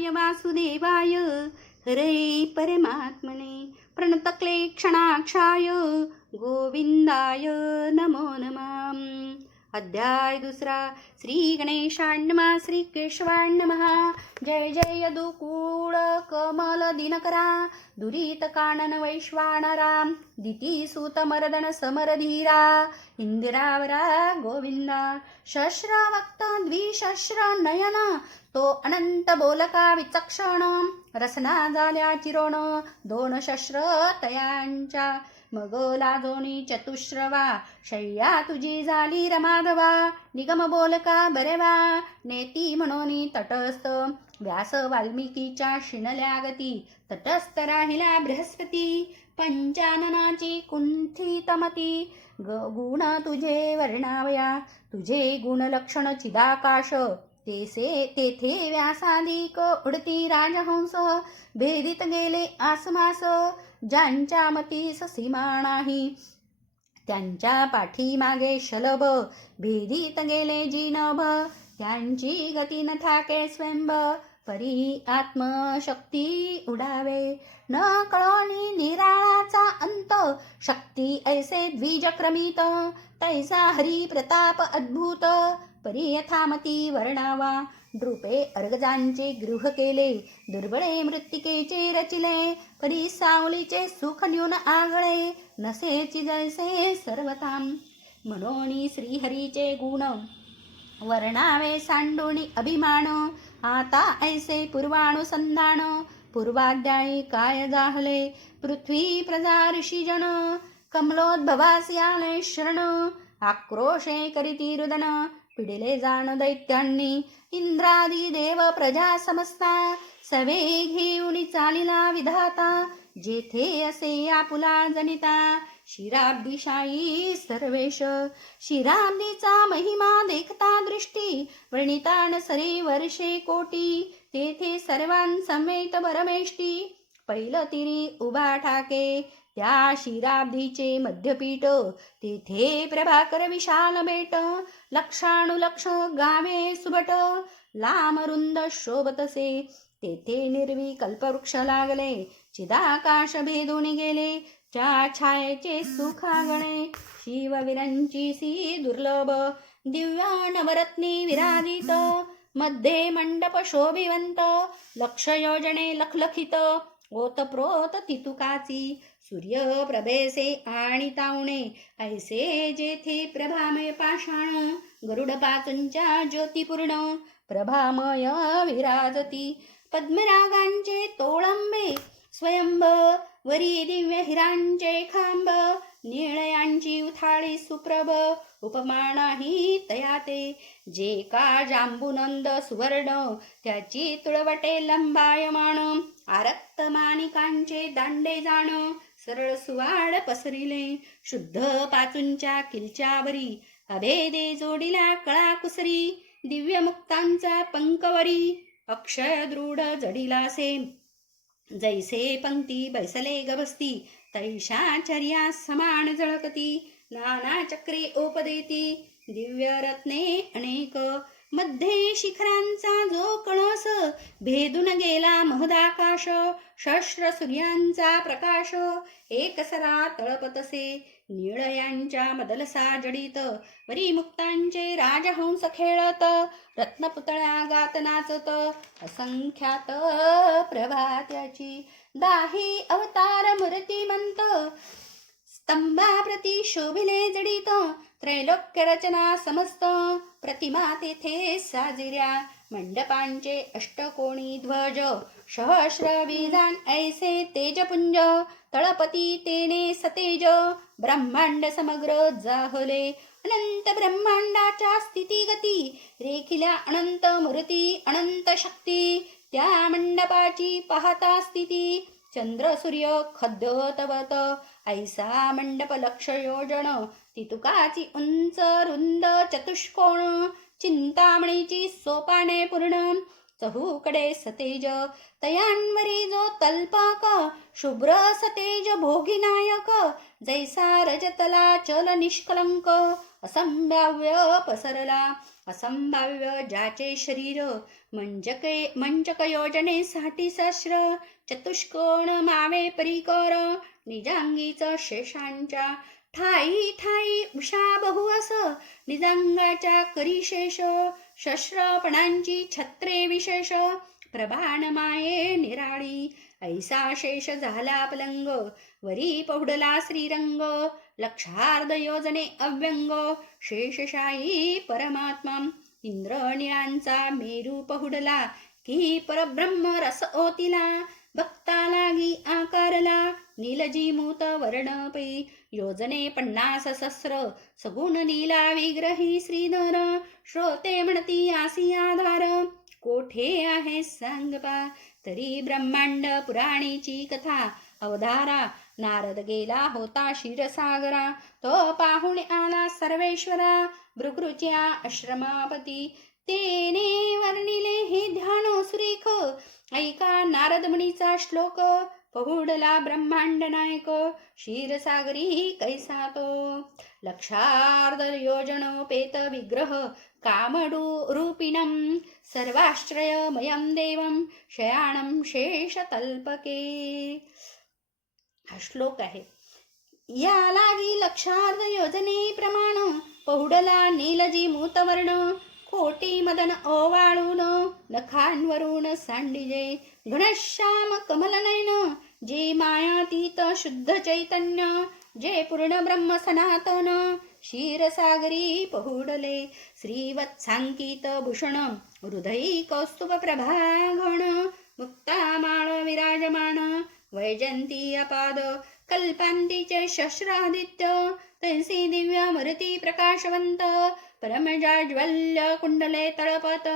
कृष्णाय वासुदेवाय हरे परमात्मने प्रणतक्लेक्षणाक्षाय गोविंदाय नमो नमः. अध्याय दुसरा. श्री गणेशाय नमः. श्री केशवाय नमः. जय जय यदुकूळ कमल दिनकरा दुरित कानन वैश्वानरा दिती सूत मर्दन समरधीरा इंदिरावरा गोविंदा शस्त्रवक्त द्विशस्त्र नयन तो अनंत बोलका विचक्षण रसना झाल्या चिरोण दोन शस्त्र तयांच्या मग लाजोनी चतुश्रवा शय्या तुझी झाली रमाधवा निगम बोलका बरेवा नेती म्हणून तटस्थ व्यास वाल्मिकीच्या शिणल्या गती तटस्थ राहिला बृहस्पती पंचाननाची कुंठितमती गुण तुझे वर्णावया तुझे गुण लक्षण चिदाकाश तेथे व्यासादिक उडती राजहंस भेदित गेले आसमास ज्यांच्या मतीस सीमा नाही त्यांच्या पाठीमागे शलभ भेदित गेले जिनभ त्यांची गती न थाके स्वयंभ परी आत्मशक्ती उडावे न कळोनी निराळाचा अंत शक्ती ऐसे द्विजक्रमित तैसा हरी प्रताप अद्भुत परी यथामती वर्णावा नृपे अर्गजांचे गृह केले दुर्बळे मृत्तिकेचे रचिले परी सावलीचे सुख न्यून आगळे नसेची जैसे सर्वताम म्हणून श्रीहरीचे गुण वर्णावे सांडोणी अभिमान आता ऐसे पूर्वानुसंधान पूर्वाध्यायी काय जाहले पृथ्वी प्रजा ऋषीजन कमलोद्भवास आले शरण आक्रोशे करीती रुदन पिडिले जाण दैत्यांनी इंद्रादी देव प्रजा समस्ता सवे घेऊन चालिला विधाता जेथे असे आपुला जनिता शिराब्दिशायी सर्वेश शिराब्दीचा महिमा देखता दृष्टी वर्णिता न सरे वर्षे कोटी तेथे सर्वांसमेत परमेष्टी पहिलं तिरी उभा ठाके त्या शिराब्दीचे मध्यपीठ तेथे प्रभाकर विशाल बेट लक्षानुलक्ष गावे सुबट लामरुंद शोभतसे तेथे निर्वी कल्पवृक्ष लागले चिदाकाश भेदून गेले च्या छायेचे सुखागणे शिववीरांची सी दुर्लभ दिव्य नवरत्नी विराजित मध्ये मंडप शोभिवंत लक्ष योजने लखलखित ओतप्रोत तितुकाची सूर्य प्रभेसे आणि तावणे ऐसे जेथे प्रभामय पाषाण गरुड पाचंच्या ज्योतिपूर्ण प्रभामय विराजती पद्मरागांचे तोळंबे स्वयंभ वरी दिव्य हिरांचे खांब निळयांची उथाळी सुप्रभ उपमानाही तयाते जे का जांबुनंद सुवर्ण त्याची तुळवटे लंबायमान आरक्त माणिकांचे दांडे जाण सरळ सुवाड पसरिले शुद्ध पाचूंच्या किलच्यावरी अभेदे जोडीला कळा कुसरी दिव्य मुक्तांचा पंकवरी अक्षय दृढ जडिलासे जैसे पंक्ती बैसले गबसती तैशाचर्या समान जळकती नाना चक्रे ओपदेती दिव्य रत्ने अनेक मध्ये शिखरांचा जो कळस भेदून गेला महदाकाश शस्त्र सूर्यांचा प्रकाश एकसरा तळपतसे निळयांच्या मदलसा जडित वरी मुक्तांचे राजहंस खेळत रत्नपुतळ्या गात नाचत असंख्यात प्रभात्याची दाही अवतार मूर्तिमंत स्तंभाप्रती शोभिले जडित त्रैलोक्य रचना समस्त प्रतिमा तेथे साजिऱ्या मंडपांचे अष्टकोणी ध्वज सहस्र बीजान ऐसे तेजपुंज तळपती तेने सतेज ब्रह्मांड समग्र जाहले अनंत ब्रह्मांडाच्या स्थिती गती रेखिल्या अनंत मूर्ती अनंत शक्ती त्या मंडपाची पाहता स्थिती चंद्र सूर्य खद्योतवत ऐसा मंडप लक्ष योजन तितुकाची उंच रुंद चतुष्कोण चिंतामणीची सोपाने पूर्ण चहूकडे सतेज तयांवरी जो तल्पक शुभ्र सतेज भोगिनायक जैसा रजतला चल निष्कलंक असंभाव्य पसरला असंभाव्य ज्याचे शरीर मंचक योजने साठी सहस्र चतुष्कोण मावे परिकर निजांगीच शेषांच्या ठाई ठाई उषा बहु अस निजांगाच्या करी शेष शस्त्रपणांची छत्रे विशेष प्रभान माये निराळी ऐसा शेष झाला पलंग वरी पहुडला श्रीरंग लक्षार्ध योजने अव्यंग शेषशाही परमात्मा इंद्रनिळांचा मेरू पहुडला की परब्रह्म रस ओतिला भक्ता लागी आकारला नीलजी मूत वर्णपै योजने 50 सहस्र सगुण नीला विग्रही श्रीधर श्रोते म्हणती आसी आधार कोठे आहे सांगपा तरी ब्रह्मांड पुराणीची कथा अवधारा नारद गेला होता क्षीरसागरा तो पाहुण आला सर्वेश्वरा भृगृच्या आश्रमापती तेने वर्णिले हे ध्यान सुरेख ऐका नारद मुनीचा श्लोक पहुडला ब्रह्मांड नायक क्षीरसागरी कैसा तो लक्षार्ध योजनोपेत विग्रह कामडू रूपिणं सर्वाश्रयमयं देवं शयानं शेषतल्पके. हा श्लोक आहे. या लागी लक्षार्ध योजने प्रमाण पहुडला नीलजी मूतवर्ण कोटी मदन ओवाळून नखांवरून सांडिजे घनश्याम कमलनयन जे मायातीत शुद्ध चैतन्य जे पूर्ण ब्रह्म सनातन क्षीरसागरी पहुडले श्रीवत्सांकित भूषण हृदयी कौस्तुभ प्रभाघण मुक्तामाळ विराजमान वैजंती अपाद कल्पांतीचे शस्त्रादित्य तैसी दिव्य मरती प्रकाशवंत परमजाज्वल्य कुंडले तळपत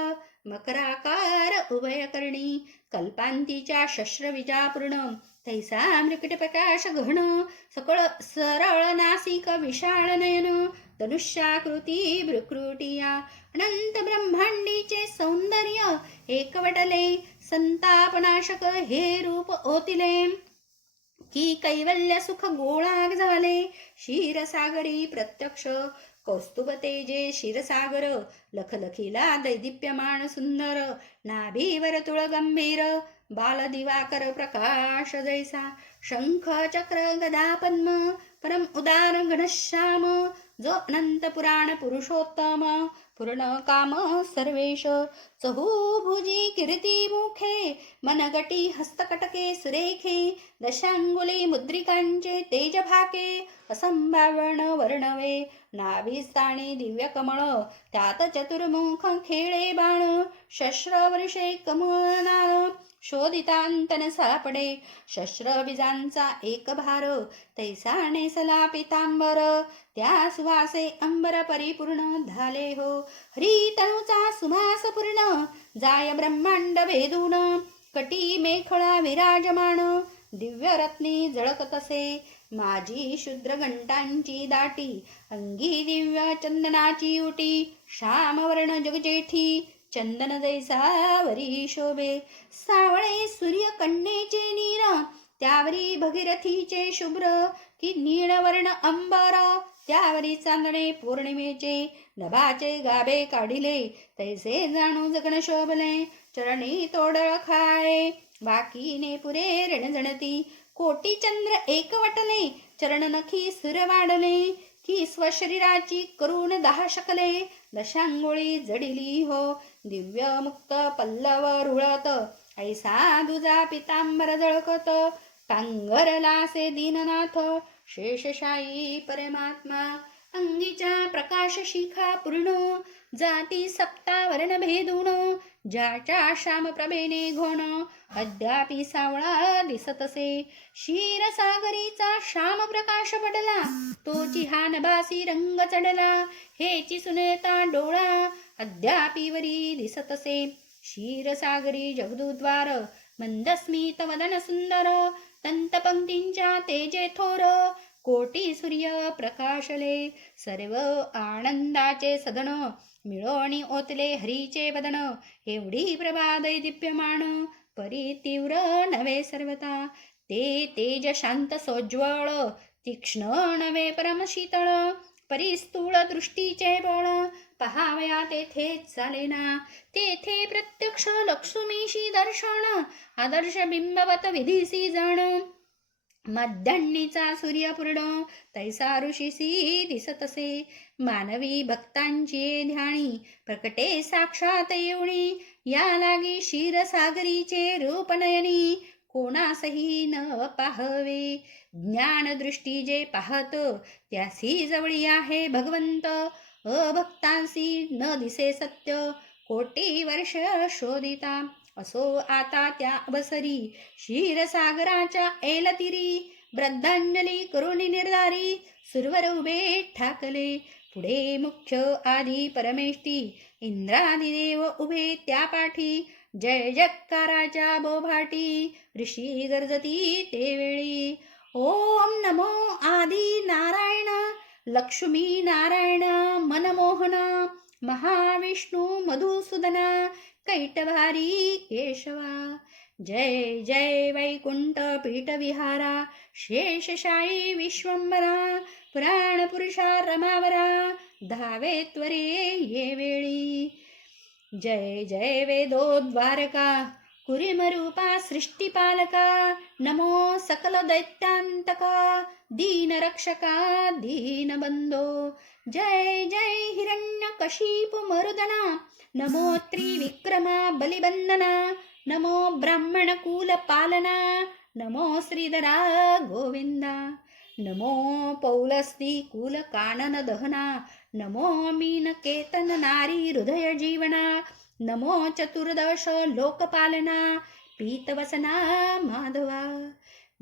मकराकार उभयकर्णी कल्पांतीच्या शस्त्रविजापूर्ण तैसा मृकट प्रकाश घन सकळ सरळ नासिक विशाळ नयन धनुष्याकृती भ्रुकुटिया अनंत ब्रह्मांडीचे सौंदर्य एकवटले संतापनाशक हे रूप ओतिले की कैवल्य सुख गोळा झाले क्षीरसागरी प्रत्यक्ष कौस्तुभ तेजे क्षीरसागर लखलखीला दैदिप्यमान सुंदर नाभीवर तुळ गंभीर बाल दिवाकर प्रकाश जैसा शंख चक्र गदा पद्म परम उदार घनश्याम जो अनंत पुराण पुरुषोत्तम पूर्ण काम सर्वेश चहूभुजी कीर्ती मुखे मनगटी हस्तकटके सुरेखे दशांगुली मुद्रिकांचे तेज भाके असंभावण वर्णवे नाभिस्थानी दिव्य कमळ त्यात चतुर्मुख खेळे बाण शस्त्रवर्षे कमळनाळ शोधितांतन सापडे शस्त्रबीजांचा एक भार तैसा नेसला पितांबर त्या सुवासे अंबर परिपूर्ण झाले हो हरितनुचा सुवास पूर्ण जाय ब्रह्मांड भेदून कटी मेखळा विराजमान दिव्य रत्नी झळकत असे माझी शुद्र घंटांची दाटी अंगी दिव्य चंदनाची उटी श्यामवर्ण जगजेठी चंदन जैसा वरी शोभे सावळे सूर्य कन्येचे नीर त्यावरी भगीरथीचे शुभ्र की नीळवर्ण अंबर त्यावरी चांदणे पौर्णिमेचे नभाचे गाभे काढिले तैसे जाणू जगण शोभले चरणी तोडळ खाळे बाकीने पुरे रणजणती कोटी चंद्र एकवटले चरण नखी सुर वाढले की स्वशरीराची करून 10 शकले दशांगोळी जडिली हो दिव्य मुक्त पल्लव रुळत ऐसा दुजा पितांबर जळकत पांघरलासे दीननाथ शेषशाही परमात्मा अंगीच्या प्रकाश शिखा पूर्ण जाती सप्तावर्ण भेदून ज्याच्या श्याम प्रभेने घोण अद्यापि सावळा दिसतसे क्षीरसागरीचा श्याम प्रकाश पडला तोची हानबासी रंग चढला हेची सुनेता डोळा अद्यापि वरी दिसतसे क्षीरसागरी जगदुद्वार मंदस्मित वदन सुंदर तंतपंक्तींच्या तेजे थोर कोटी सूर्य प्रकाशले सर्व आनंदाचे सदन मिळवणी ओतले हरीचे वदन एवढी प्रभा दैदिप्यमान परी तीव्र नवे सर्वता ते तेज शांत सोज्वळ तीक्ष्ण नवे परमशीतळ परिस्थूळ दृष्टीचे बळ पहावया तेथेच चालेना. तेथे प्रत्यक्ष लक्ष्मीशी दर्शन, आदर्श बिंबवत विधीसी जण. मध्यान्नीचा सूर्यपूर्ण तैसा ऋषीसी दिसतसे. मानवी भक्तांची ध्यानी प्रकटे साक्षात येऊणी. या लागी क्षीरसागरीचे रूप नयनी, कोणासही न पाहवे. ज्ञानदृष्टी जे पाहत त्यासी जवळी आहे भगवंत. अभक्तांसी न दिसे सत्य, कोटी वर्ष शोधिता. असो आता त्या अवसरी क्षीरसागराच्या एलतीरी. श्रद्धांजली करून निर्धारी सुरवर उभे ठाकले. पुढे मुख्य आदी परमेष्ठी इंद्रादिदेव उभे त्या पाठी. जय जयकाराच्या बोभाटी ऋषी गर्जती ते वेळी. ओम नमो आदी नारायण, लक्ष्मी नारायण मनमोहन, महाविष्णू मधुसूदना, कैटभारी केशवा. जय जय वैकुंठ पीठविहारा, शेषशायी विश्वंभरा, पुराणपुरुषा रमावरा, धावे त्वरे ये वेळी. जय जय वेदोद्वारका, कुरिमरूपा सृष्टिपालका, नमो सकल दैत्यांतका, दीनरक्षका दीनबंधो. जय जय हिरण्यकशिपु मरुदना, नमो त्रिविक्रमा बलिबंधना, नमो ब्राह्मणकुलपालना, नमो श्रीधरा गोविंदा. नमो पौलस्ती कुलकानन दहना, नमो मीनकेतन नारी हृदय जीवना, नमो चतुर्दश लोकपालना, पीतवसना माधवा.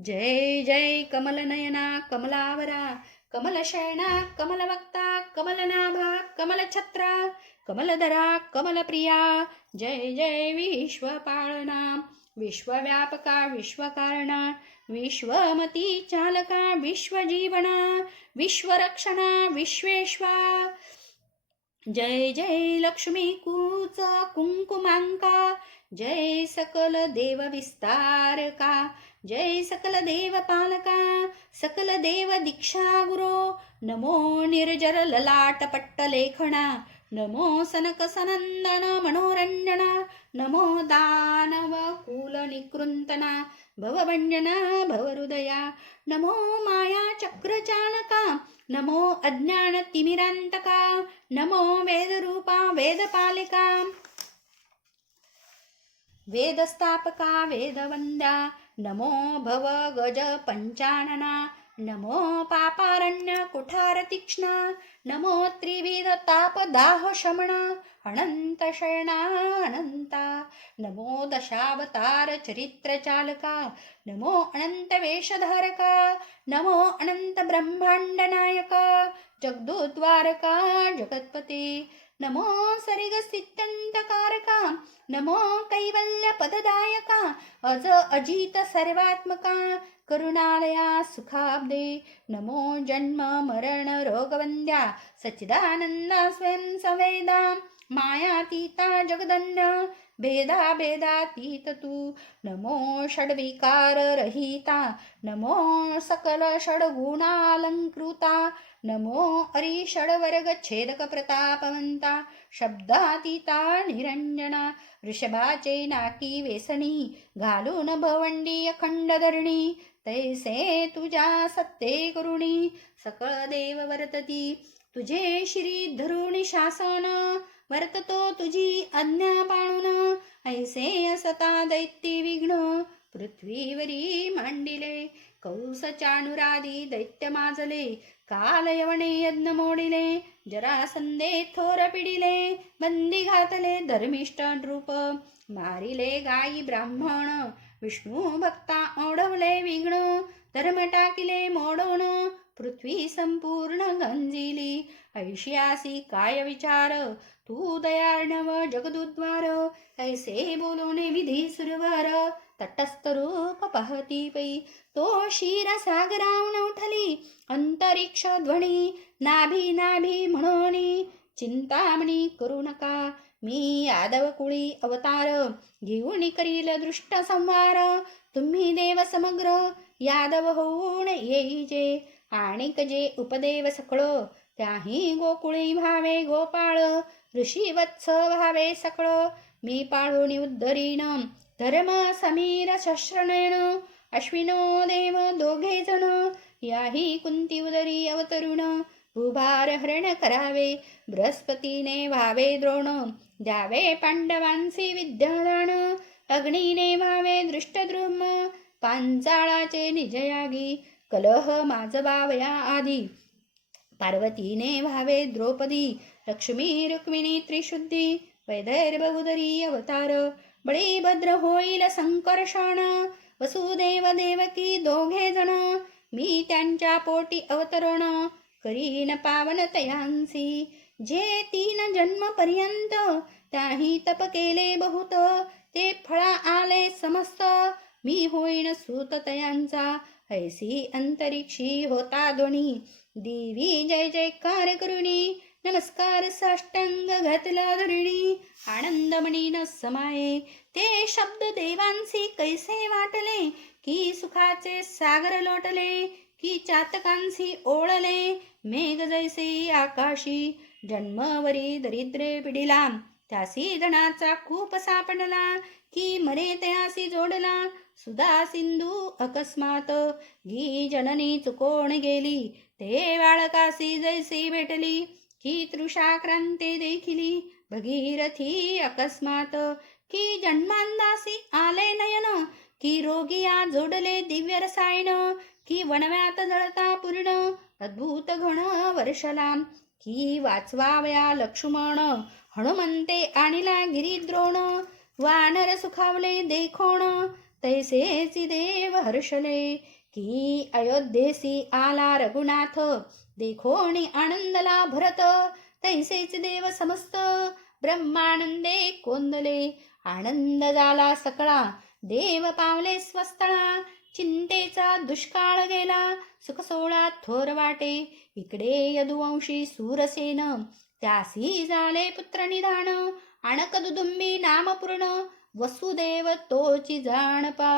जय जय कमलनयना कमलावरा, कमलशयना कमलवक्ता, कमलनाभा कमलछत्रा, कमलधरा कमलप्रिया. जय जय विश्वपालना, विश्वव्यापका विश्वकारणा, विश्वमती चालका विश्वजीवना, विश्वरक्षणा विश्वेश्वा. जय जय लक्ष्मी कूच कुंकुमांका, जय सकल देव विस्तारका, जय सकल देव पालका, सकल देव दीक्षा गुरो. नमो निर्जर ललाट पट्टलेखना, नमो सनक सनंदन मनोरंजना, नमो दानव कुल निकृंतना, भवभंजना भवहृदया. नमो माया चक्रचालका, नमो अज्ञान तिमिरांतका, नमो वेदरूपा वेदपालिका, वेदस्थापका वेदवंद्या. नमो भव गज पंचानना, नमो पापारण्य कुठार तीक्ष्णा, नमो त्रिविध ताप दाह शमन, अनंत शयना अनंता. नमो दशावतार चरित्र चालका, नमो अनंत वेशधारका, नमो अनंत ब्रह्मांड नायका, जगदोद्वारका जगत्पते. नमो सरिग स्थित्यंतकारका, नमो कैवल्य पददायका, अज अजित सर्वात्मका, करुणालया सुखाब्दे. नमो जन्म मरण रोगवंद्या, सच्चिदानंदा स्वयं संवेदा, मायातीता जगदन्य, भेदा भेदातीत तू. नमो षड्विकार रहिता, नमो सकल षड्गुणालंकृता, नमो अरिषड्वर्ग छेदक प्रतापवंता, शब्दातीता निरंजना. वृषभाचे नाकी वेसणी, घालून भवंडी अखंड धरणी, तैसे तुझ्या सत्ते करुणी, सकळ देव वर्तती. तुझे श्री धरुणी शासन, वर्ततो तुझी आज्ञा पाळून. ऐसे असता दैत्य विघ्न, पृथ्वीवरी मांडिले. कौस चाणुरादी दैत्य माजले, काल यवने यज्ञ मोडिले. जरासंधे थोर पिडिले, बंदी घातले धर्मिष्ठ रूप. मारिले गायी ब्राह्मण, विष्णू भक्ता ओढवले विघ्न. धर्म टाकिले मोडून, पृथ्वी संपूर्ण गंजिली. ऐशियासी काय विचार, तू दयार्णव जगदुद्वार. ऐसे बोलूने विधी सुरवर, तटस्थ रूप पाहती पै. तो क्षीरसागराहून उठली अंतरिक्ष ध्वनी, नाभी नाभी म्हणोनी चिंतामणी करू नका. मी यादव कुळी अवतार, घेऊन करील दृष्ट संहार. तुम्ही देव समग्र, यादव होऊन येई जे. आणिक जे उपदेव सकळ, त्याही गोकुळी भावे गोपाळ, ऋषी वत्स भावे सकळ. मी पाळून उद्धरीन धर्म समीर शस्त्रनयन, अश्विनो देव दोघे जण, याही कुंती उदरी अवतरुण. भूभार हरण करावे बृहस्पतीने व्हावे द्रोण, द्यावे पांडवांसी विद्यादान. अग्नीने व्हावे दृष्टद्रुम, पांचाळाचे निजयागी, कलह माजवावया आधी. पार्वतीने व्हावे द्रौपदी, लक्ष्मी रुक्मिणी त्रिशुद्धी. वैदर्भ उदरी अवतार, बळीभद्र होईल संकर्षण. वसुदेव देवकी दोघे जण, मी त्यांच्या पोटी अवतरण. करीन पावन तयांसी, जे 3 जन्मपर्यंत. त्याही तप केले बहुत, ते फळा आले समस्त. मी होईन सूत तयांचा, ऐसी अंतरिक्षी होता ध्वनी. देवी जय जयकार करुणी, नमस्कार साष्टांग घातला धरणी. आनंदमणी न समाये, ते शब्द देवांसी कैसे वाटले. की सुखाचे सागर लोटले, की चातकांसी ओळले. मेघ जैसे आकाशी, जन्मवरी दरिद्रे पिढीला. त्यासी धनाचा खूप सापडला, की मरे तयासी जोडला. सुधा सिंधू अकस्मात, गी जननी चुकोण गेली. ते बाळकासी जैसी भेटली, की तृषा क्रांती देखिली. भगीरथी अकस्मात, की जन्मांदासी आले नयन. की रोगिया जोडले दिव्य रसायन, की वणव्यात जळता पूर्ण. अद्भुत घन वर्षला, की वाचवावया लक्ष्मण. हनुमंते आणिला गिरिद्रोण, वानर सुखावले देखोण. तैसेची देव हर्षले, की अयोध्येसी आला रघुनाथ. देखोणी आनंदला भरत, तैसेच देव समस्त. ब्रह्मानंदे कोंदले, आनंद झाला सकळा. देव पावले स्वस्तळा, चिंतेचा दुष्काळ गेला. सुख सोळा थोर वाटे, इकडे यदुवंशी सूरसेन. त्यासी झाले पुत्र निधान, आणक दुदुंबी नाम पूर्ण. वसुदेव तोची जाणपा,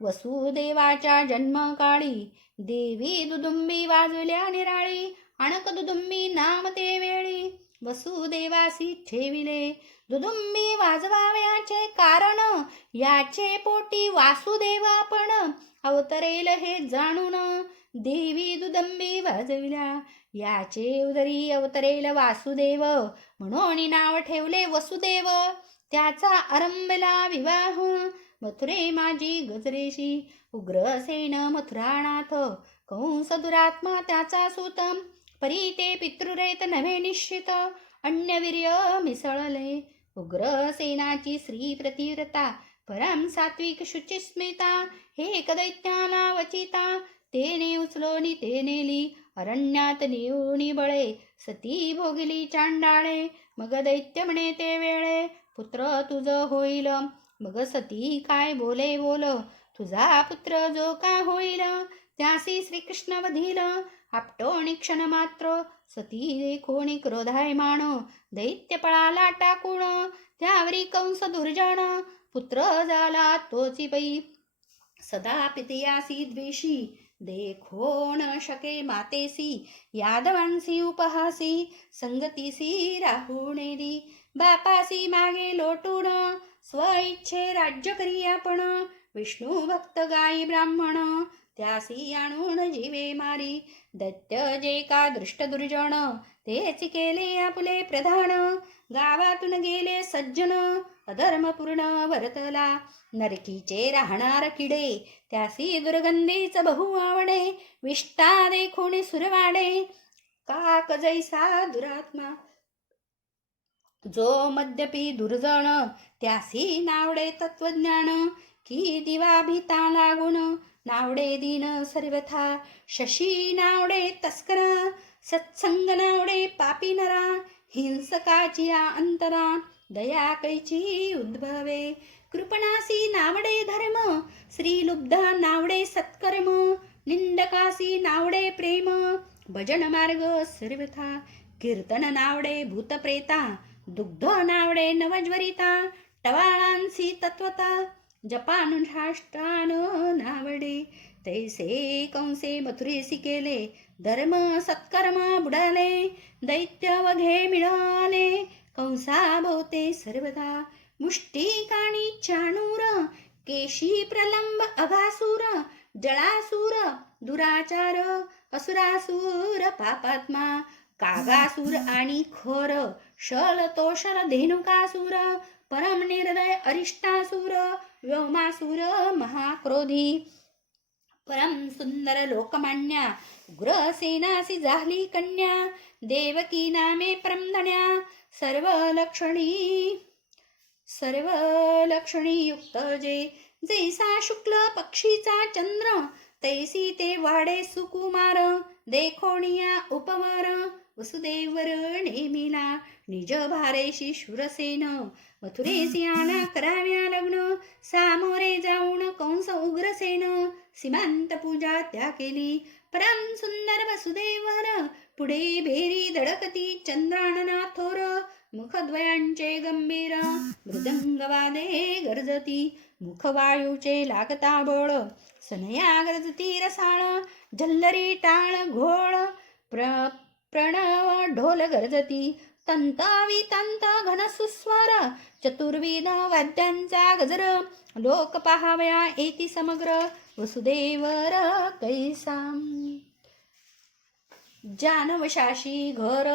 वसुदेवाच्या जन्मकाळी. देवी दुदुंबी वाजविल्या निराळी, आणक दुदुंबी नाम ते वेळी. वसुदेवासी ठेविले दुदुंबी वाजवाव्याचे कारण, याचे पोटी वासुदेव आपण. अवतरेल हे जाणून, देवी दुदुंबी वाजविल्या. याचे उदरी अवतरेल वासुदेव, म्हणून नाव ठेवले वसुदेव. त्याचा आरंभला विवाह, मथुरे माझी गजरेशी. उग्रसेन मथुरानाथ, कंस दुरात्मा त्याचा सूत. परी ते पितृरेत नव्हे निश्चित, अन्यवीर्य मिसळले. उग्रसेनाची स्त्री प्रतिव्रता, परम सात्विक शुचिस्मिता. हे दैत्याला वचिता, तेने उचलोनी ते नेली. अरण्यात नेऊनी बळे, सती भोगिली चांडाळे. मग दैत्य म्हणे ते वेळे, पुत्र तुझ होईल. मग सती काय बोले बोल, तुझा पुत्र जो का होईल. त्यासी श्रीकृष्ण वधील, आपटोणी क्षण मात्र. सती देखोणी क्रोधायमान, दैत्य पळाला टाकून. त्यावरी कंस दुर्जन, पुत्र झाला तोची पै. सदा पितयासी द्वेषी, देखो न शके मातेसी. यादवांसी उपहासी, संगतीसी राहुणेरी. बापासी मागे लोटून, स्वइच्छे राज्य करी आपण. विष्णू भक्त गाई ब्राह्मण, त्यासी आणून जीवे मारी. दैत्य जे का दृष्ट दुर्जन, तेच केले आपुले प्रधान. गावातून गेले सज्जन, अधर्मपूर्ण वर्तला. नरकीचे राहणार किडे, त्यासी दुर्गंधीच बहु आवडे. विष्टा देखोणी सुरवाडे, काक जैसा दुरात्मा. जो मद्यपी दुर्जन, त्यासी नावडे तत्वज्ञान. की दिवा भीता लागून, नावडे दीन सर्वथा. शशी नावडे तस्करा, सत्संग नावडे पापी नरा. हिंसकाची अंतरा, दया कैची उद्भवे. कृपणासी नावडे धर्म, श्रीलुब्धा नावडे सत्कर्म. निंदकासी नावडे प्रेम, भजन मार्ग सर्वथा. कीर्तन नावडे भूतप्रेता, दुग्ध नावडे नवज्वरिता. टवाळांसी तत्वता, जपानुष्ठान नावडे. तैसे कंसे मथुरेसी केले, धर्म सत्कर्म बुडाले, दैत्य वघे मिळाले, कंसा भोवते सर्वदा. मुष्टिकाणी चाणूर, केशी प्रलंब अघासूर, जळासूर दुराचार, असुरासूर पापात्मा, कागासूर आणि खोर, शल तोषल धेनुकासूर, परम निर्दय अरिष्टासूर, व्योमासूर महाक्रोधी, परम सुंदर लोकमान्या, उग्रसेनासी झाली कन्या, देवकी नामे परमधन्या, सर्व लक्षणी युक्त जे. जैसा शुक्ल पक्षीचा चंद्र, तैसी ते वाडे सुकुमार, देखोनिया उपवर, वसुदेवर नेमिला, निज भारेशी शूरसेन, मथुरेसी आला कराव्या लग्न, सामोरे जाऊन कंस उग्रसेन, सीमांत पूजा त्या केली, परम सुंदर वसुदेवर, पुढे भेरी धडकती चंद्रानना थोर, मुखद्वयांचे गंभीर, मृदंगवादे गरजती, मुखवायूचे लागता बळ, सनया गरजती रसाळ, झल्लरी टाळ घोळ, प्रणव ढोल गरजती, तंतावी तंत घनसुस्वर, चतुर्विध वाद्यांचा गजर, लोक पहावया येती समग्र, वसुदेवर कैसा. जानवशाशी घर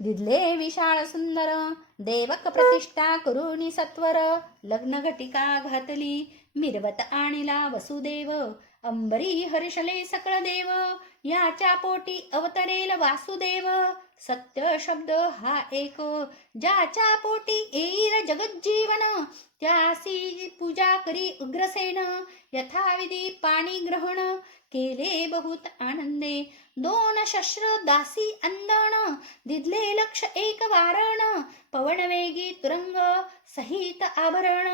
दिदले विशाळ सुंदर, देवक प्रतिष्ठा करुणी सत्वर, लग्न घटिका घातली, मिरवत आणिला वसुदेव, अंबरी हर्षले सकळ देव, याच्या पोटी अवतरेल वासुदेव, सत्य शब्द हा एक, ज्याच्या पोटी येईल जगज्जीवन, त्यासी पूजा करी उग्रसेन, यथाविधी पाणी ग्रहण केले बहुत आनंदे, दोन शस्त्र दासी अंदण, दिदले लक्ष एक वारण, पवनवेगी तुरंग सहित आभरण,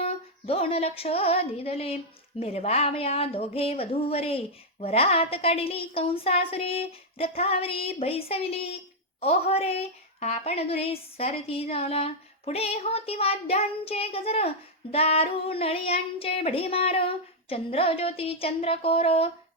2 लक्ष दिदले, मिरवावया दोघे वधूवरे, वरात काढिली कंसासुरे, रथावरी बैसविली ओहरे, आपण दुरे सारथी झाला, पुढे होती वाद्यांचे गजर, दारू नळियांचे भडीमार, चंद्र ज्योती चंद्रकोर,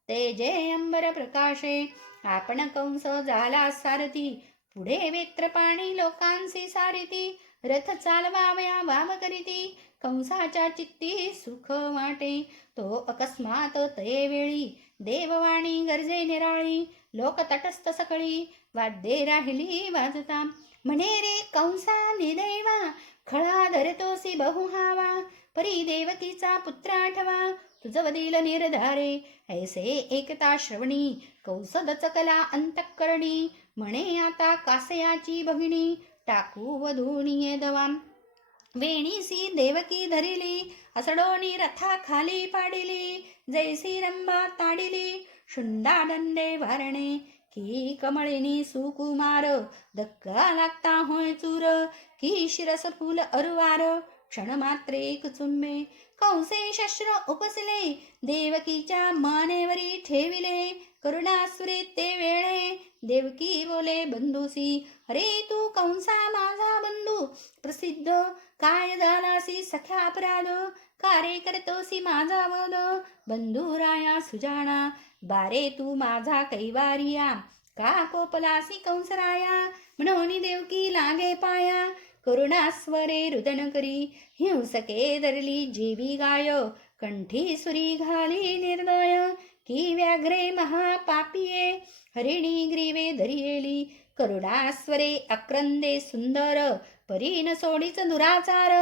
तेजे अंबर प्रकाशे, आपण कंस झाला सारथी, पुढे वेत्र पाणी लोकांसी सारिती, रथ चालवावया वाम करीती, कंसाच्या चित्ती सुख वाटे, तो अकस्मात तये वेळी, देववाणी गरजे निराळी, लोक तटस्थ सकळी, वाद्ये राहिली वाजता, म्हणे रे कंसा निदेवा, खळा धरतोसी बहुहावा, परी देवकीचा पुत्र आठवा, तुझ वदील निर्धारे, ऐसे एकता श्रवणी, कंस दचकला अंतःकरणी, म्हणे आता कासयाची भगिनी, टाकू वधूनिये दवा, वेणीसी देवकी धरिली, असडोनी रथा खाली पाडिली, जैसी रंभा ताडिली, शुंडादंडे वारणे, की कमळिनी सुकुमार, धक्का लागता होय चूर, की शिरस फूल अरुवार, क्षण मात्रे कुचुंबे, कंसे शस्त्र उपसले, देवकीच्या मानेवरी ठेविले, करुणासुरे ते वेळे, देवकी बोले बंधूसी, अरे तू कंसा माझा बंधू प्रसिद्ध, काय झालासी सख्या अपराध, कारे करतोसी माझा वध, बंधुराया सुजाणा, बारे तू माझा कैवारिया, का कोपलासी कंसराया, म्हणून देवकी लागे पाया, करुणास्वरे रुदन करी, हिंसके धरली जीवी गाय, कंठी सुरी घाली निर्दय, की व्याघ्रे महापापिये, हरिणी ग्रीवे धरियेली, करुणास्वरे अक्रंदे सुंदर, परीन सोडीच दुराचार,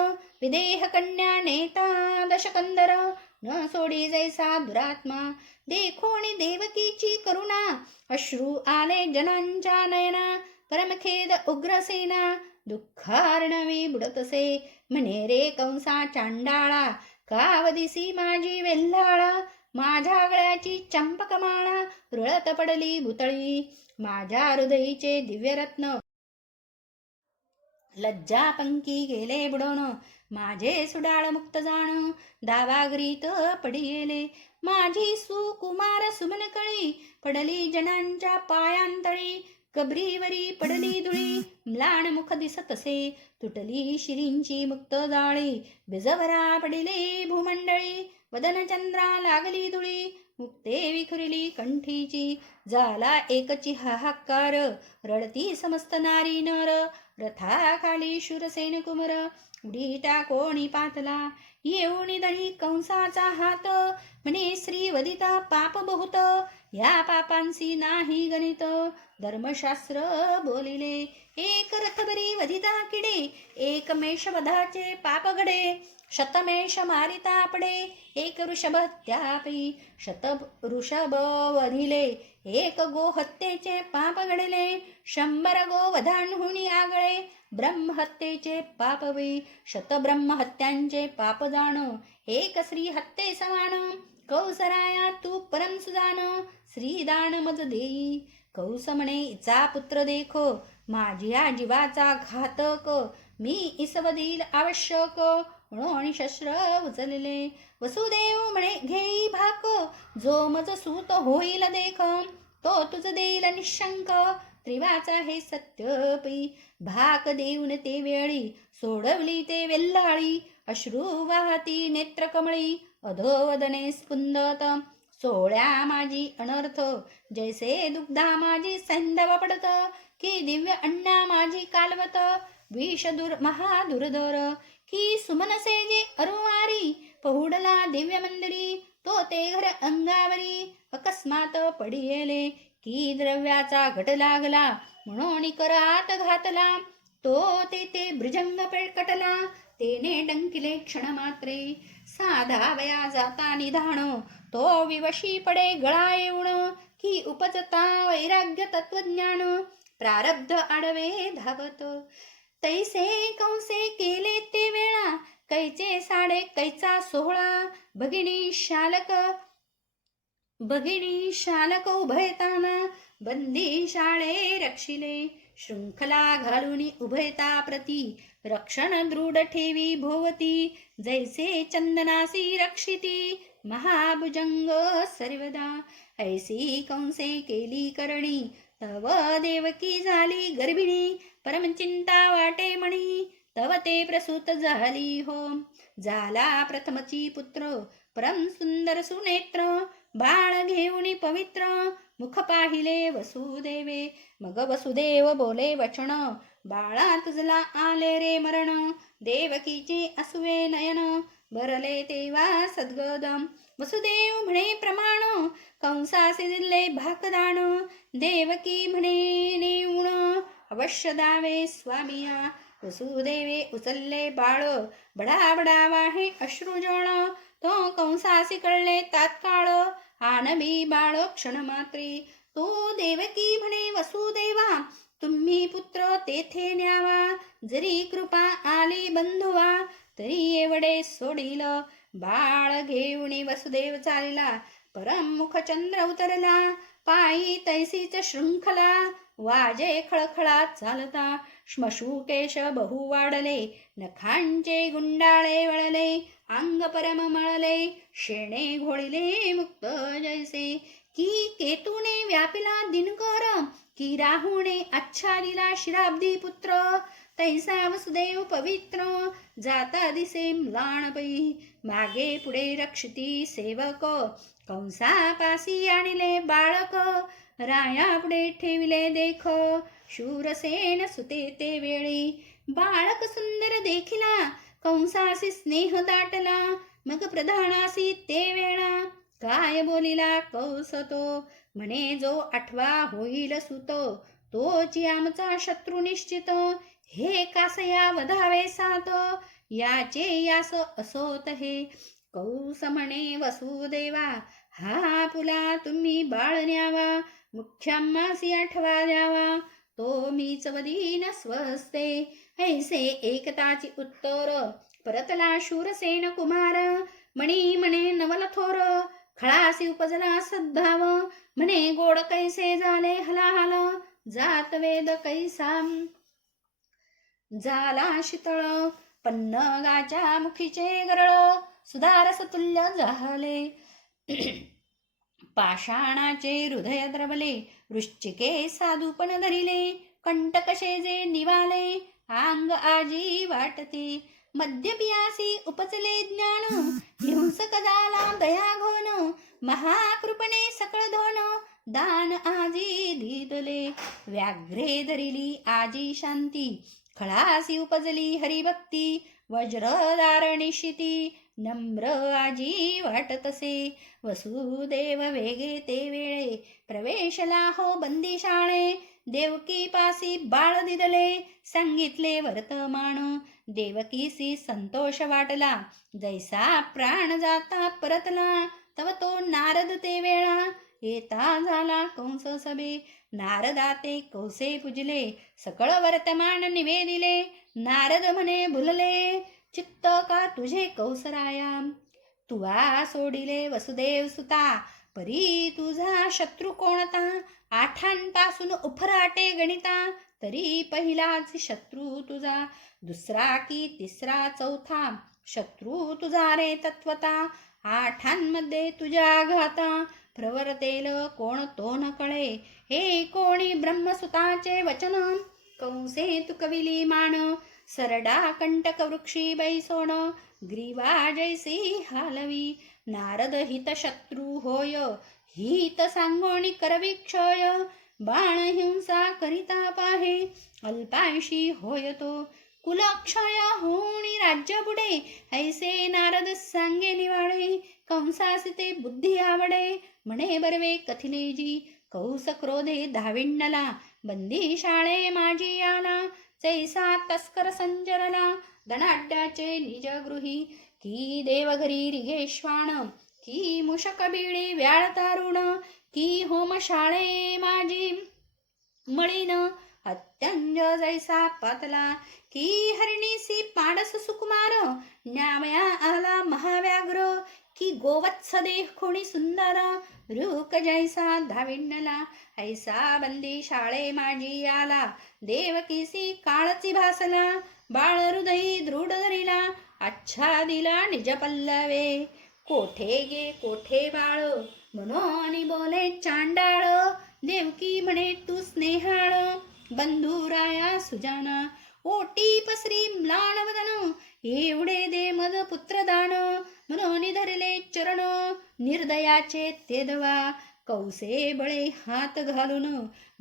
विदेह कन्या नेता दशकंदर, न सोडी जैसा दुरात्मा, देखोणी देवकीची करुणा, अश्रू आले जनांच्या नयना, परमखेद उग्रसेना, दुःखार्णवी बुडतसे, म्हणे रे कंसा चांडाळा, कावदिसी माझी वेल्हाळा, माझ्या गळ्याची चंपकमाळा, रुळत पडली भुतळी, माझ्या हृदयीचे दिव्यरत्न, लज्जा पंकी गेले बुडवण, माझे सुडाळ मुक्त जाण, दावागरीत पडिले, माझी सुकुमार सुमनकळी, पडली जनांच्या पायांतळी, कबरीवरी पडली धुळी, म्लान मुख दिसतसे, तुटली शिरींची मुक्त जाळी, बिजवरा पडिले भूमंडळी, वदन चंद्रा लागली धुळी मुक्ते विखुरली कंठीची झाला एकची हाहाकार रडती समस्त नारी नर रथाखाली शूरसेन कुमर उडी कोणी पातला येऊन दणी कंसाचा हात म्हणे श्री वदिता पाप बहुत या पापांसी नाही गणित धर्मशास्त्र बोलिले एक रथभरी वधिता किडे एक मेष वधाचे पाप घडे शतमेष मारिता पडे एक वृषभ त्यापी शत वृषभ वधिले एक गो हत्येचे पाप घडले 100 गो वधांहुनी आगळे ब्रह्महत्येचे पाप वे शत ब्रह्महत्यांचे पाप जाण एक श्री हत्ये समान कौसराया तू परम सुजान श्रीदान मज देई कौस म्हणे इचा पुत्र देखो माझ्या जीवाचा घातक मी इसवदील आवश्यक म्हणून शस्त्र उचलले वसुदेव म्हणे घेई भाक जो मज सूत होईल देख तो तुझ देईल निशंक त्रिवाचा हे सत्यपी भाक देऊन ते वेळी सोडवली ते वेल्लाळी अश्रू वाहती नेत्रकमळी अधोवदने स्पुंदत सोळ्या माझी अनर्थ जैसे दुग्धा माझी सैंधव पडत की दिव्य अन्ना माझी कालवत विष महादुर्धर की सुमनसे जे अरुवारी पहुडला दिव्य मंदिरी तो ते घर अंगावरी अकस्मात पडियेले की द्रव्याचा घट लागला म्हणून करात घातला तो ते भृजंग पेटकटला तेने डंकिले क्षण मात्रे साधावया जाता निधान तो विवशी पडे गळा येऊन की उपजता वैराग्य तत्वज्ञान प्रारब्ध आडवे धावत तैसे कंसे केले ते वेळा कैचे साडे कैचा सोहळा भगिनी शालक उभयताना बंदी शाळे रक्षिले शृंखला घालून उभयता प्रती रक्षण दृढ ठेवी भोवती जैसे चंदनासी रक्षिती महाभुजंग सर्वदा ऐसी कंसे केली करणी तव देवकी झाली गर्भिणी परमचिंता वाटे म्हणी तव ते प्रसूत झाली हो झाला प्रथमची पुत्र परम सुंदर सुनेत्र बाळ घेऊन पवित्र मुख पाहिले वसुदेवे मग वसुदेव बोले वचन बाळा तुझला आले रे मरण देवकीचे असुवे नयन भरले तेव्हा सद्गदम वसुदेव म्हणे प्रमाण कंसासे दिले भाकदान देवकी म्हणे नेऊन अवश्य दावे स्वामिया वसुदेवे उचलले बाळ बडा वाहे अश्रुजळ तो कंसासी कळले तात्काळ आनबी बाळ क्षण मात्री तो देवकी म्हणे वसुदेवा तुम्ही पुत्र तेथे न्यावा जरी कृपा आली बंधुवा तरी एवढे सोडील बाळ घेऊन वसुदेव चालला परमुख चंद्र उतरला पायी तैसीच शृंखला वाजे खळखळात चालता श्मशुकेश बहु वाढले नखांचे गुंडाळे वळले अंग परम मळले शेणे घोळिले मुक्त जैसे की केतुने व्यापिला दिनकर की राहुणे आच्छादिला शिराब्दी पुत्र तैसा वसुदेव पवित्र जाता दिसे म्लाणपै मागे पुढे रक्षिती सेवक कंसापासी आणले बाळक राया पुढे ठेविले देख शूरसेन सुते ते वेळी बाळक सुंदर देखिला कंसासी स्नेह दाटला मग प्रधानासी ते वेळा काय बोलिला कौस तो म्हणे जो 8वा होईल सुत तोची आमचा शत्रू निश्चित हे कासया वधावे सात याचे यास असोत हे कौस म्हणे वसुदेवा हा पुला तुम्ही बाळ न्यावा मुख्याम्मासी 8वा द्यावा तो मीच वदीन स्वस्ते ऐसे एकताची उत्तर परतला शूरसेन कुमार मणी म्हणे नवल थोर खळासी उपजला सद्भाव म्हणे गोड कैसे झाले हलाहल जात वेद कैसा झाला शीतळ पन्नगाच्या मुखीचे गरळ सुधारस तुल्य झाले पाषाणाचे हृदय द्रवले वृश्चिके साधूपण धरिले कंटक शेजे निवाले अंग आजी वाटते मद्यपियासी उपचले ज्ञान, हिंसक झाला दया घोन, महाकृपणे सकळ धोन, दान आजी दिदले, व्याघ्रे धरिली आजी शांती, खळासी उपजली हरिभक्ती, वज्रधारणी शिती, नम्र आजी वाटतसे, वसुदेव वेगे ते वेळे, प्रवेशला हो बंदी शाळे, देवकी पासी बाळ दिदले, सांगितले वर्तमान, देवकीसी संतोष वाटला, जैसा प्राण जाता परतला, तव तो नारद ते वेळा, येता झाला कंस सभे, नारदाते कौसे पूजले, सकळ वर्तमान निवेदिले, नारद म्हणे भुलले, चित्त का तुझे कौसराया, तुवा सोडिले वसुदेव सुता, परी तुझा शत्रू कोणता, आठांपासून उफराटे गणिता, तरी पहिलाच शत्रू तुझा, दुसरा की तिसरा चौथा, शत्रू तुझा रे तत्वता, आठांमध्ये तुझ्या घाता, प्रवर्तेल कोण तो न कळे, हे कोणी ब्रह्मसुताचे वचन, कंसे तू कविली मान, सरडा कंटक वृक्षी बैसोण, ग्रीवा जैसी हालवी, नारद हित शत्रू होय, हित सांगोणी करवी क्षय, बाण हिंसा करिता पाहे, अल्पांशी होय तो, कुलक्षय होणी राज्य बुडे, ऐसे नारद सांगे निवाडे, कंसासी बुद्धी आवडे, म्हणे बरवे कथिले जी, कौस क्रोधे धाविण्णला, बंदी शाळे माझी आला, जैसा तस्कर संचरला, धनाढ्याचे निज गृही, की देवघरी रिगेश्वाण, की मुशक बिळी व्याळ तारुण, की होम शाळे माझी मळीन, अत्यंज जैसा पातला, की हरणीसी पाडस सुकुमार, न्यामया आला महाव्याघ्र, की गोवत्स देखोणी सुंदर, रूक जैसा धाविण्णला, ऐसा बंदी शाळे माझी आला, देवकीसी काळची भासला, बाळ हृदयी दृढ धरिला, अच्छा दिला निज पल्लवे, कोठे गे कोठे बाळ, मनोनी बोले चांडाळ, देवकी म्हणे तू स्नेहाळ, बंधुराया सुजाना, ओटी पसरी म्लान वदन, एवढे दे मज पुत्रदान, मनोनी धरले चरण, निर्दयाचे ते दवा, कौसे बळे हात घालून,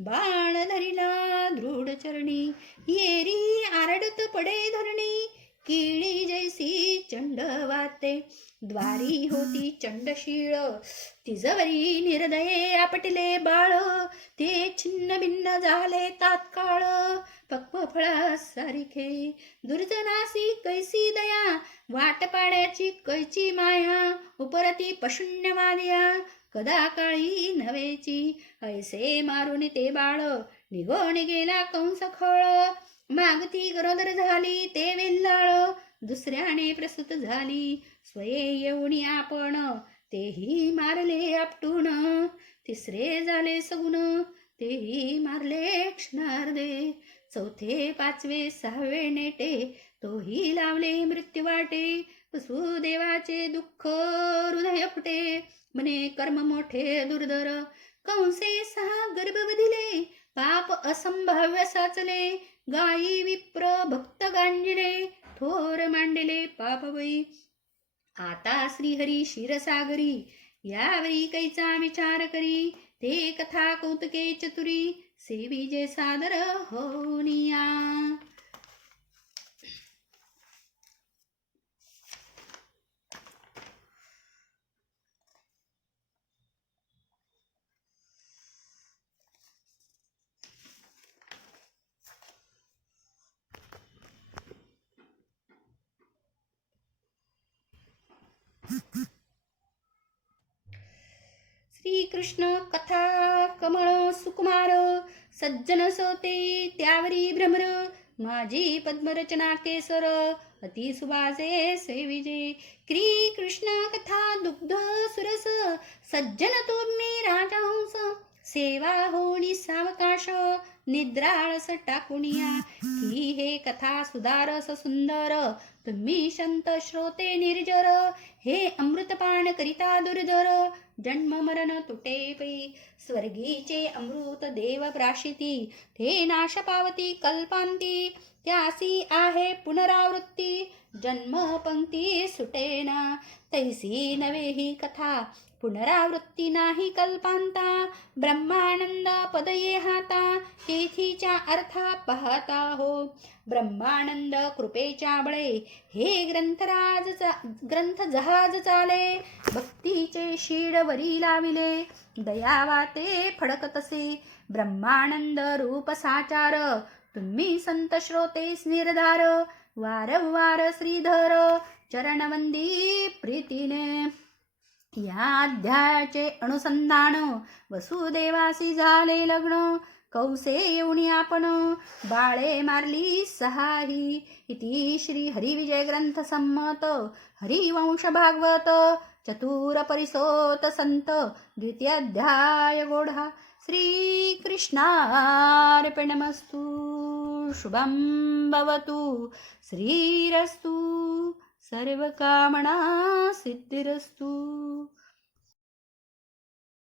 बाण धरिला दृढ चरणी, येरी आरडत पडे धरणी, किळी जैसी चंड वाते, द्वारी होती चंडशीळ, तिजवरी निर्दये आपटिले बाळ, ते छिन्न भिन्न झाले तात्काळ, पक्व फळा सारिखे, दुर्जनासी कैसी दया, वाट पाड्याची कैची माया, उपरती पशून्यवादिया, कदा काळी नवेची, ऐसे मारून ते बाळ, निघून गेला कंस खळ, मागती गरोदर झाली ते वेल्हाळ, दुसऱ्याने प्रसूत झाली, स्वये येऊनी आपण, तेही मारले आपटून, तिसरे झाले सगुण, तेही मारले क्षणार्धे, चौथे पाचवे सहावे नेटे, तोही लावले मृत्यू वाटे, वसुदेवाचे दुःख हृदय फुटे, म्हणे कर्म मोठे दुर्धर, कंसे सहा गर्भ वधिले, पाप असंभाव्य साचले, गायी विप्र भक्त गांजिले, थोर मांडले पापवई, आता श्रीहरी क्षीरसागरी, यावरी कैचा विचार करी, ते कथा कौतुके चतुरी, सेवी जे सादर होनिया. श्रीकृष्ण कथा कमळ सुकुमार, सज्जन सोते त्यावरी भ्रमर, माझी पद्मरचना केसर, अति सुवासे सेविजे, कृष्ण कथा दुग्ध सुरस, सज्जन तुम्ही राजहंस, सेवा होणी सावकाश, निद्राळस टाकुनिया, की हे कथा सुधारस सुंदर, तुम्ही संत श्रोते निर्जर, हे अमृतपान करिता दुर्धर जन्म मरण तुटे पै स्वर्गीचे अमृत देव प्राशिती ते नाश पावती कल्पांती त्यासी आहे पुनरावृत्ती जन्म पंक्ती सुटेना तैसी नवे ही कथा पुनरावृत्ती नाही कल्पांता ब्रह्मानंद पदये हाता तेथीच्या अर्था पाहता हो ब्रह्मानंद कृपेच्या बळे हे ग्रंथ जहाज चाले भक्तीचे शीड वरी लाविले दयावाते फडकतसे ब्रह्मानंद रूप साचार तुम्ही संत श्रोतेस निर्धार वारंवार श्रीधर चरणवंदी प्रीतीने या अध्यायाचे अनुसंधान वसुदेवासी झाले लग्न कौसे येऊनी आपण बाळे मारली सहाही इति श्री हरिविजय ग्रंथ संमत हरिवंश भागवत चतुर परिसोत संत द्वितीय अध्याय गोढा श्रीकृष्णार्पणमस्तु शुभं भवतु श्रीरस्तु सर्वकामना सिद्धिरस्तु।